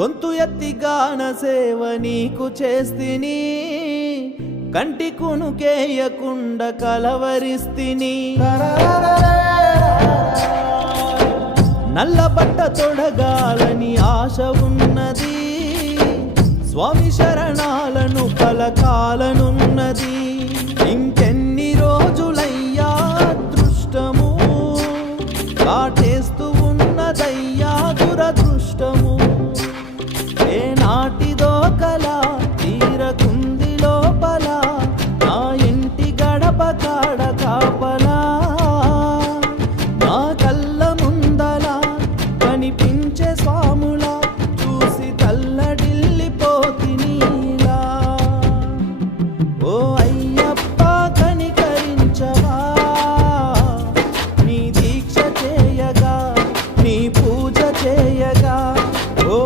గొంతు ఎత్తి గాన సేవ నీకు చేస్తిని కంటి కునుకేయకుండా కలవరిస్తిని నల్ల బట్ట తొడగాలని ఆశ ఉన్నది స్వామి